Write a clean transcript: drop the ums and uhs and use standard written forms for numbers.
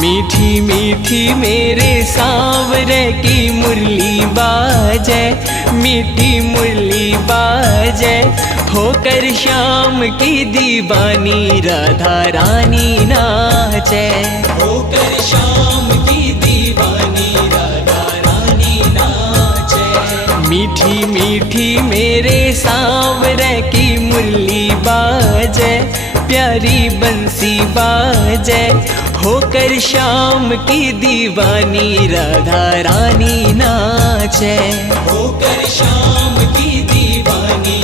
मीठी मीठी मेरे सांवरे की मुरली बाजे, मीठी मुरली बाजे, होकर श्याम की दीवानी राधा रानी नाचे, होकर श्याम की दीवानी राधा रानी नाचे। मीठी मीठी मेरे सांवरे की मुरली बाजे, प्यारी बंसी बाजे, होकर श्याम की दीवानी राधा रानी नाचे, होकर श्याम की दीवानी